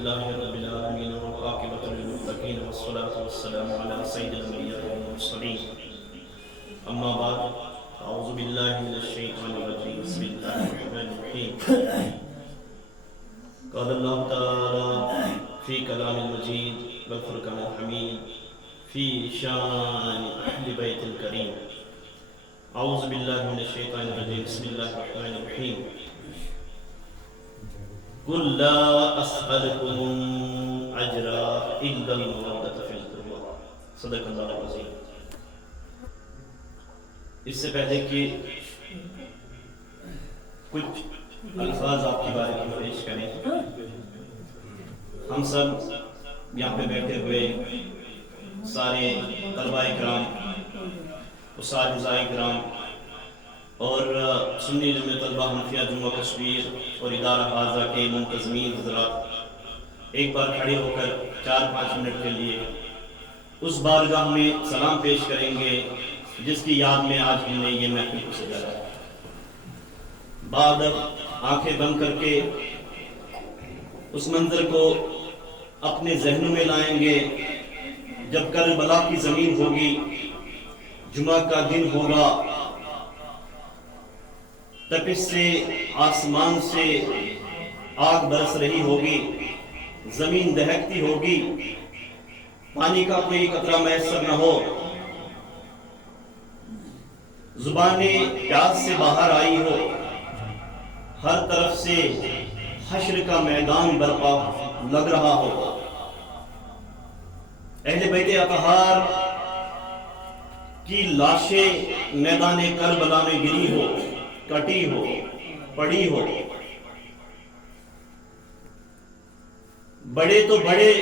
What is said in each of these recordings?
لله رب العالمين والعاقبة للمتقين والصلاة والسلام على سيد الأنبياء والمرسلين أما بعد أعوذ بالله من الشيطان الرجيم بسم الله الرحمن الرحيم قال الله تعالى في كلام المجيد والفرقان الحميد في شان أهل بيت الكريم أعوذ بالله من الشيطان الرجيم بسم الله الرحمن الرحيم قل لا أسألكم أجرا إلا المودة في القربى صدق اللہ العظیم۔ اس سے پہلے کہ کچھ الفاظ آپ کی بارے میں پیش کریں، ہم سب یہاں پہ بیٹھے ہوئے سارے طلباء کرام، اساتذہ کرام اور سنی جمع طلبہ حنفیہ جمعہ کشمیر اور ادارہ حاضرہ کے منتظمین حضرات ایک بار کھڑے ہو کر 4-5 منٹ کے لیے اس بارگاہ میں سلام پیش کریں گے جس کی یاد میں آج ہم نے یہ محفل کو سجایا ہے۔ بعد آنکھیں بند کر کے اس منظر کو اپنے ذہنوں میں لائیں گے جب کربلا کی زمین ہوگی، جمعہ کا دن ہوگا، تپش سے آسمان سے آگ برس رہی ہوگی، زمین دہکتی ہوگی، پانی کا کوئی قطرہ میسر نہ ہو، زبانیں پیاس سے باہر آئی ہو، ہر طرف سے حشر کا میدان برپا لگ رہا ہو، اہل بیت اطہار کی لاشیں میدان کربلا میں گری ہو، کٹی ہو، پڑی ہو، بڑے تو بڑے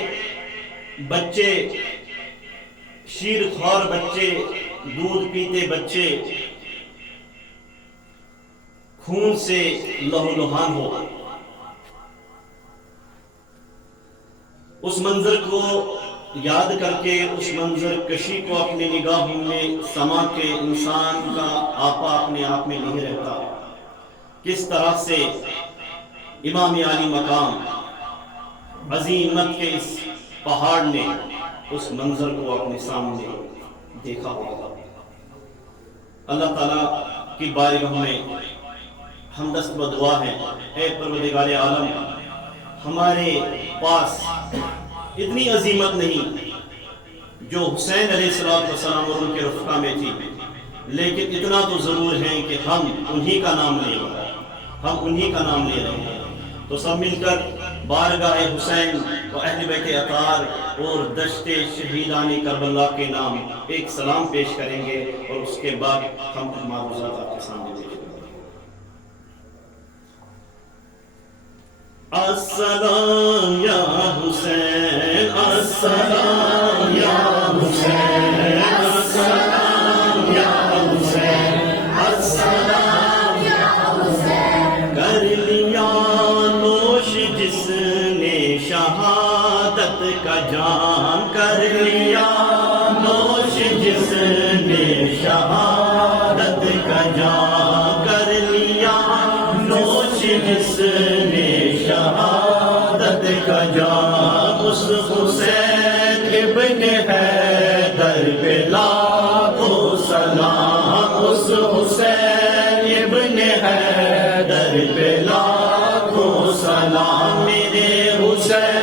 بچے، شیر خوار بچے، دودھ پیتے بچے خون سے لہو لہان ہو۔ اس منظر کو یاد کر کے، اس منظر کشی کو اپنی نگاہوں میں سما کے انسان کا آپا اپنے آپ میں نہیں رہتا۔ کس طرح سے امام عالی مقام عظیمت کے اس پہاڑ نے اس منظر کو اپنے سامنے دیکھا ہوگا۔ اللہ تعالیٰ کی بارگاہ میں ہمدست و دعا ہے، اے پروردگار عالم، ہمارے پاس اتنی عظیمت نہیں جو حسین علیہ السلام اور ان کے رفقا میں تھی، لیکن اتنا تو ضرور ہے کہ ہم انہی کا نام لے رہے ہیں، ہم انہی کا نام لے رہے ہیں۔ تو سب مل کر بارگاہ حسین و اہل بیت اطہار اور دشت شہیدان کربلا کے نام ایک سلام پیش کریں گے اور اس کے بعد ہم معروضات آپ کے سامنے پیش کریں گے۔ السلام یا حسین، السلام یا حسین، السلام یا حسین، السلام یا حسین، کر لیا نوش جس نے شہادت کا جام، کر لیا نوش جس نے شہادت کا جام، کر لیا نوش جس نے شہادت کا جام، اس حسین ابن حیدر پہ لاکھوں سلام، اس حسین ابن حیدر پہ لاکھوں سلام، میرے حسین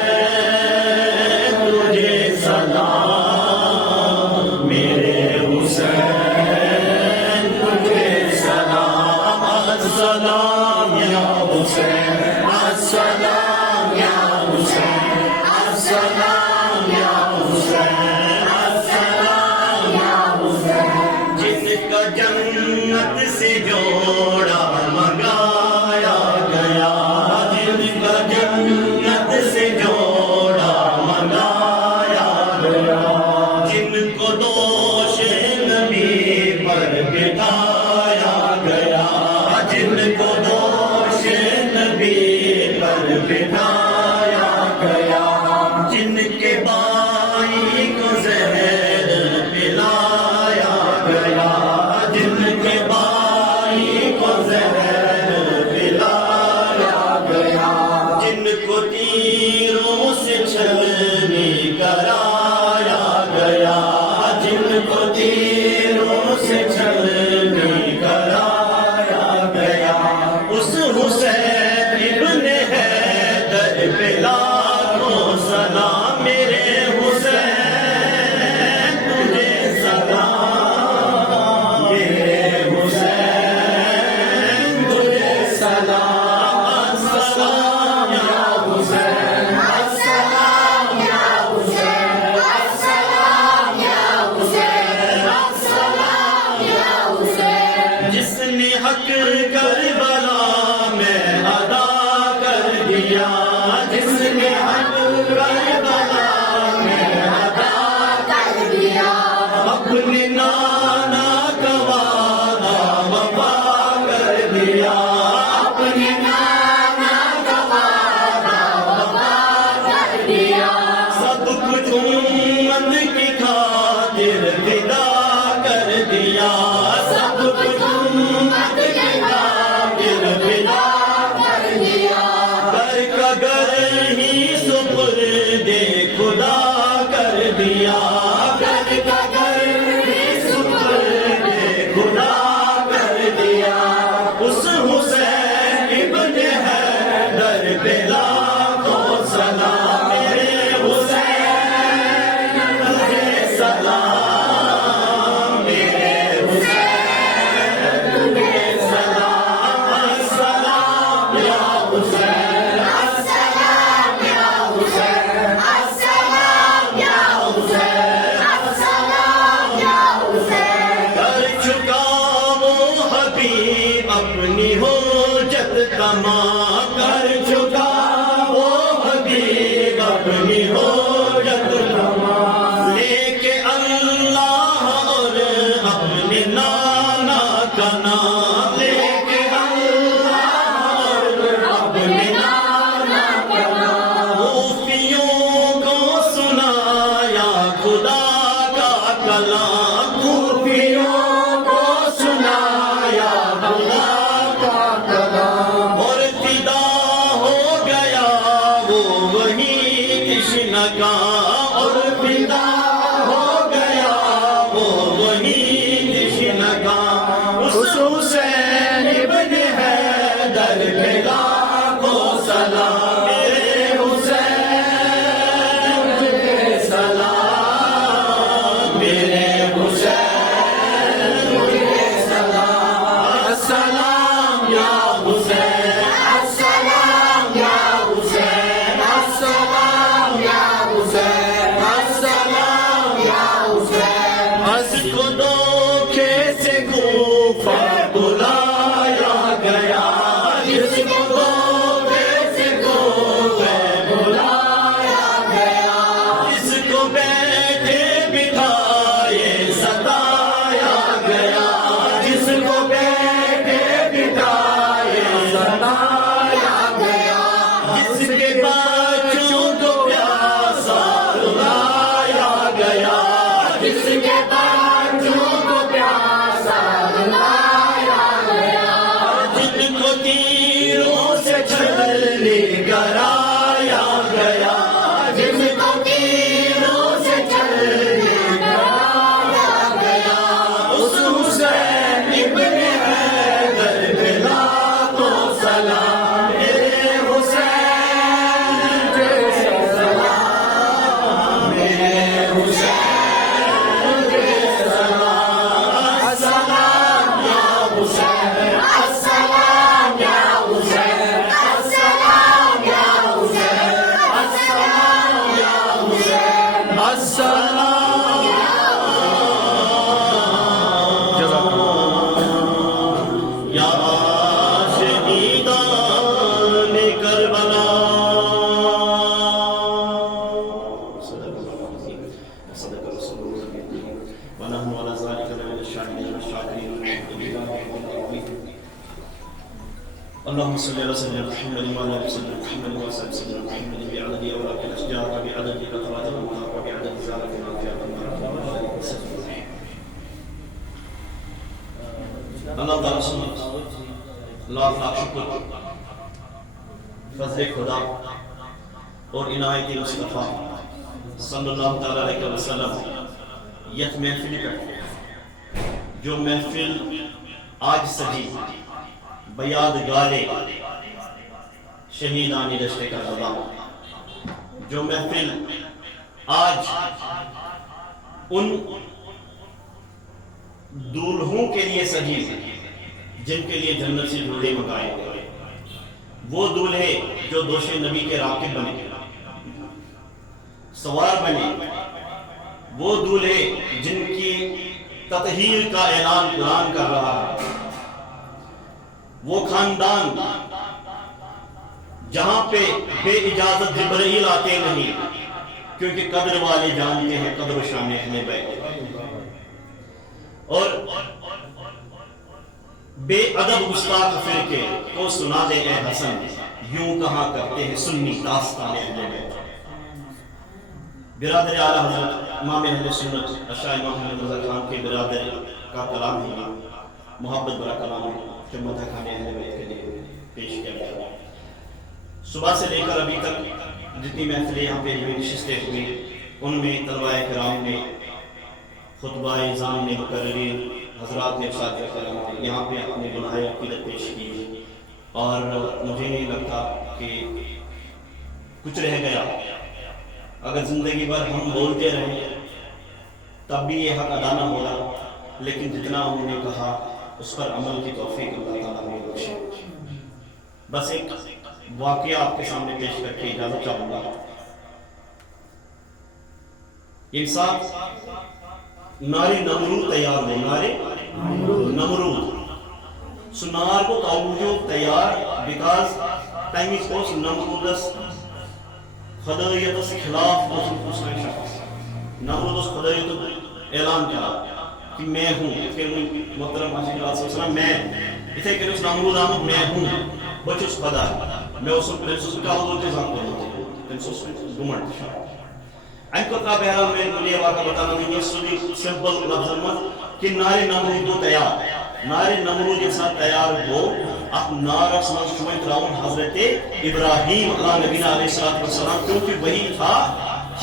تجھے سلام، میرے حسین تجھے سلام، السلام یا حسین، السلام یا حسین، السلام یا حسین، السلام یا حسین، جن کا جنت سے جوڑا منگایا گیا، جن کا جنت سے جوڑا منگایا گیا، جن کو دوش نبی پر بٹھایا گیا، جن کو دوش نبی پر بٹھایا گیا، جن کے بھائی کو زہر پلایا گیا، جن کے بھائی کو زہر پلایا گیا، جن کو تیروں چھلنی کرایا گیا، جن کو تیروں سے چھلنی کرایا گیا، اس حسین ابن حیدر پہ لاکھوں سلام، میرے حسین تجھے سلام، میرے حسین تجھے سلام، سلام یا حسین، السلام یا حسین، السلام یا حسین، السلام یا حسین، جس نے حق کربلا میں ادا کر دیا، جس نے حق کربلا میں ادا کر دیا، اپنے نانا کا وعدہ وفا کر دیا، اپنے نانا کا وعدہ وفا کر دیا، سب کچھ امت کی خاطر فدا کر دیا، سب کچھ امت کی خاطر فدا کر دیا، در کا گر ہی سپرد خدا کر دیا، در کا گر ہی سپرد خدا کر دیا، اس حسین ابن حیدر پہ لاکھوں سلام، میرے حسین تجھے سلام، میرے حسین تجھے سلام، السلام یا حسین، السلام یا حسین، السلام یا حسین، السلام یا حسین، کر چکا وہ حبیب اپنی حجت تمام، کر چکا وہ حبیب اپنی حجت تمام، لے کے اللہ اور اپنے نانا کا نام، لے کے اللہ اور اپنے نانا کا نام، صوفیوں کو سنایا خدا کا کلام، صوفیوں کو سنایا خدا کا کلام، اور فدا ہو گیا وہ وہی تشنہ کا، اور فدا ہو گیا وہ وہی تشنہ کا، اس حسین ابن حیدر پہ لاکھوں سلام، میرے حسین تجھے سلام، میرے حسین تجھے سلام، السلام یا حسین، السلام یا حسین، السلام یا حسین، السلام یا حسین، اس کو دھوکے سے کوفہ بلایا گیا، جس کو دھوکے سے کوفہ بلایا گیا، جس کو بیٹھے بٹھائے ستایا گیا، جس کو بیٹھے بٹھائے ستایا گیا، جس کے بچوں کو پیاسا رلایا گیا، جس کے بچوں کو پیاسا رلایا گیا، جن کو تیروں سے چھلنی کرایا گیا، جن کو تیروں سے چھلنی کرایا گیا، اس حسین ابن حیدر پہ لاکھوں سلام، میرے حسین تجھے سلام، میرے حسین تجھے سلام، السلام یا حسین، السلام یا حسین، السلام یا حسین، السلام یا حسین، السلام یا شہیدان کربلا، صدق اللہ العظیم، صدق رسول اللہ ونحن على ذلك من الشاهدين والشاكرين والحمد لله رب العالمين. اللهم صل على سيدنا محمد وعلى ال سيدنا محمد وعلى سيدنا محمد بعدد اوراق الاشجار وبعدد قطرات الامطار وبعدد زارة الانفاق اللہ تعالیٰ سنت لاکھ لاکھ شکر فضل خدا اور عنایت مصطفیٰ صلی اللہ تعالیٰ علیہ وسلم یت محفل پہ جو محفل آج سجی بیاد گارے شہیدانی دشت کربلا، جو محفل آج ان دولہوں کے لیے سجی جن کے لیے جنت سے جوڑے منگائے گئے، وہ دولہے جو دوش نبی کے راکب بنے، سوار بنے، وہ دولہے جن کی تطہیر کا اعلان قرآن کر رہا ہے، وہ خاندان جہاں پہ بے اجازت جبرائیل آتے نہیں، کیونکہ قدر والے جانتے ہیں قدر و شان اہل بیت، اور بے ادب گستاخ فرقے کو سنا دے اے حسن، یوں کہاں کرتے ہیں سنی داستان اہل بیت۔ برادر اعلیٰ حضرت امام اہل سنت اشاہ امام محمد رضا خان کے برادر کا کلام ہے، محبت برا کلام ہے جو مدح خان اہل بیت کے لیے پیش کیا گیا۔ صبح سے لے کر ابھی تک جتنی محفلیں یہاں پہ ہوئی، نشستیں ہوئی، ان میں طلباء کرام نے خطبہ اعظام نے، مقررین حضرات نے، اساتذہ کرام نے یہاں پہ اپنے گناہ عقیدت پیش کی، اور مجھے نہیں لگتا کہ کچھ رہ گیا۔ اگر زندگی بھر ہم بولتے رہے تب بھی یہ حق ادا نہ ہوگا، لیکن جتنا انہوں نے کہا اس پر عمل کی توفیق اللہ تعالیٰ نے بخشی۔ بس ایک واقعہ آپ کے سامنے پیش کر کے اجازت چاہوں گا۔ انسان نارے نمرود تیار ہوئے، نارے نمرود سنار کو توجہ تیار، بیکاز تمیز کو نمرودس خدایتس خلاف مسلم شخص، نمرود اس خدایت اعلان کیا کہ میں ہوں، پھر محترم علیہ السلام میں اتھے کہ اس نمرود آمد میں ہوں، بچس خدا میں اس پرنسس کا ہوتے زان کو پرنسس گمنڈ ان کو کا بہرحال میں دنیا واقعہ بتانا نہیں ہے، سنی سمپل لفظ میں کہ نارے نمرود تو تیار، نارے نمرود کے ساتھ تیار ہو، اب نار اسمان شمائن تراؤن حضرت ابراہیم اللہ نبینا علیہ السلام، کیونکہ وہی تھا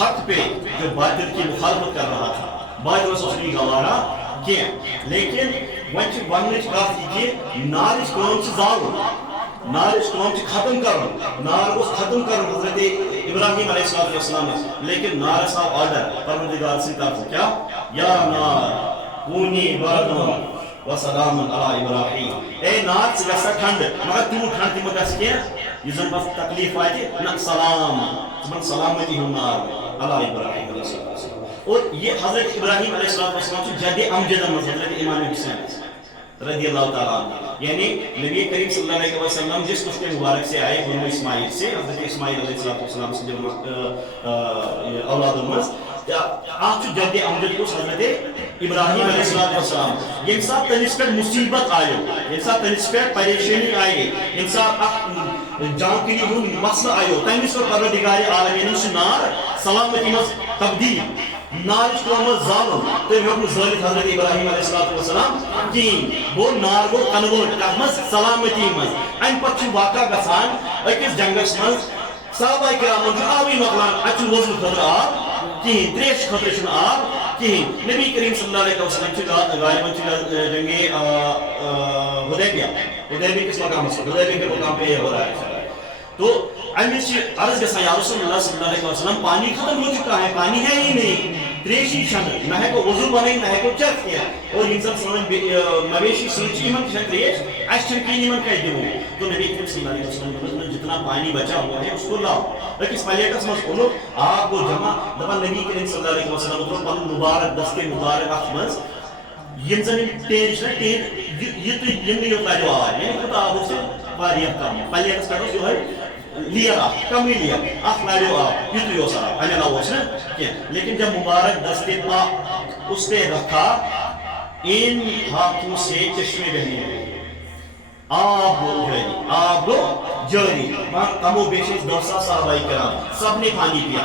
حق پہ جو باطل کی مخالفت کر رہا تھا، باطل سے اس نے گوارا کیا، لیکن وچ ونچ بات یہ کہ نار اس قوم سے ظالم، نار اس قوم سے ختم کرن، نار کو ختم کرن حضرت ابراہیم علیہ السلام نے، لیکن نار صاحب آرڈر پروردگار سے طرف کیا، یا نار کونی بردن وسلام علی ابراہیم، اے نار سے گسا ٹھنڈ، مگر تیو ٹھنڈ تیمو گس کیا یہ زن بس تکلیف آئی نہ سلام، زن سلامتی ہوں نار علی ابراہیم علیہ السلام۔ اور یہ حضرت ابراہیم علیہ السلام سے جد امجد حضرت امام حسین رضی اللہ تعالیٰ عنہ، یعنی نبی کریم صلی اللہ علیہ وسلم جس کشتے مبارک سے آئے بنو اسماعیل سے، حضرت اسماعیل علیہ السلام سے جو اولاد المز آج جد امجد کو حضرت ابراہیم علیہ السلام، یہ انسان تنس پر مصیبت آئے، انسان تنس پر پریشانی آئے، انسان جان کے لیے مسئلہ آئے، تنس پر پروردگار عالمین سے نار سلامتی مز تبدیل، نار اس کو ہمیں ظالم تو یہ حکم ظالت حضرت ابراہیم علیہ السلام کین، وہ نار کو کنورٹ کرمز سلامتی مز، این پر چھو واقع گسان اکس جنگس مز صحابہ کرام جو آوی مقلان اچھو وضو خطر آب کین، تریش خطر شن آب کین، نبی کریم صلی اللہ علیہ وسلم چھو غالباً چھو جنگی حدیبیہ کس مقام ہے، حدیبیہ کے مقام پہ یہ ہو رہا ہے، تو امیش عرض گسا یا رسول اللہ صلی اللہ علیہ وسلم پانی ختم ہو چکا ہے، پانی ہے ہی نہیں، تریشی شن نہ ہے کو وضو بنائی نہ ہے کو چک کیا، اور انسان سمجھ مویشی سوچی من کشن تریش اشتر کی نیمن کہہ دیوں، تو نبی کریم صلی اللہ علیہ وسلم جتنا پانی بچا ہوا ہے اس کو لاؤ، لیکن اس پلیٹس مز کھولو آپ کو جمع دبا نبی کریم صلی اللہ علیہ وسلم کو پن مبارک دستے مبارک اخمز یم زن تیر چھ تیر یہ تو یم نہیں ہوتا جو آ ہے تو آپ سے واریاں کم پلیٹس کرو جو ہے لیا کمی لیا اخ لاڑو آپ یہ تو یہ سارا ہمیں نہ ہوش نا، لیکن جب مبارک دستے پا اس نے رکھا ان ہاتھوں سے چشمے بہنے لگے، آب جاری تمو بیشش 200 صحابہ کرام سب نے پانی پیا،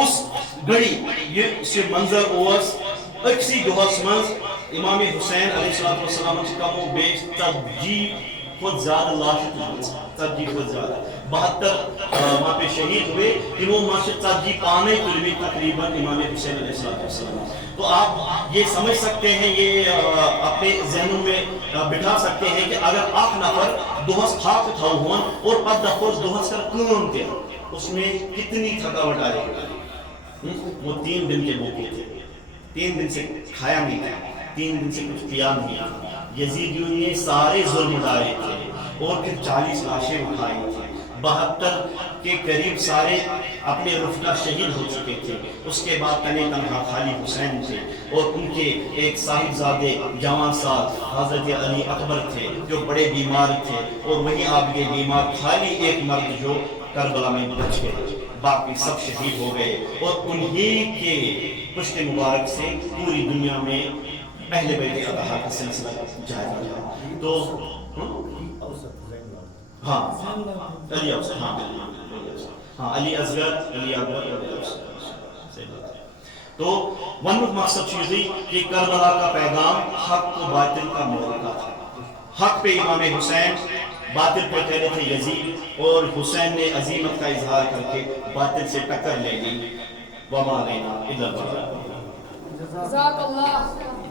اس گھڑی یہ منظر اوس اکسی دہس من امام حسین علیہ السلام کم و بیش 40 کھت زیادہ لاشیں 40 کھت زیادہ 72 وہاں پہ شہید ہوئے تموں میں سے 40 پانے تلوی تقریباً امام حسین علیہ السلام. تو آپ یہ سمجھ سکتے ہیں، یہ اپنے ذہنوں میں بٹھا سکتے ہیں کہ اگر اخ نفر دہس خاک تھو ہون اور پتہ دہس دہس کر کام تہ اس میں کتنی تھکاوٹ آئے گی. وہ 3 دن کے بھوکے تھے، 3 دن سے کھایا نہیں تھا، 3 دن سے کچھ کیا نہیں تھا. یزیدیوں نے سارے ظلم ڈالے تھے اور پھر 40 لاشیں اٹھائی تھی. 72 کے قریب سارے اپنے رفقا شہید ہو چکے تھے. اس کے بعد تنے تنہا خالی حسین تھے اور ان کے ایک صاحبزادے جوان ساتھ حضرت علی اکبر تھے جو بڑے بیمار تھے، اور وہی آپ یہ بیمار خالی ایک مرد جو کربلا میں بچ گئے، باقی سب شہید ہو گئے. اور انہی کے پشت مبارک سے پوری دنیا میں اہل بیت اطہار کا سلسلہ جاری رہا. تو ہاں علی افضل، ہاں علی اصغر، علی اکبر، علی افضل. تو ونک مقصد چیزی کہ کربلا کا پیغام حق و باطل کا معرکہ تھا. حق پہ امام حسین، باطل پہ کہہ رہے تھے یزید، اور حسین نے عظیمت کا اظہار کر کے باطل سے ٹکر لے لی. وما علینا الا البلاغ. جزاک اللہ.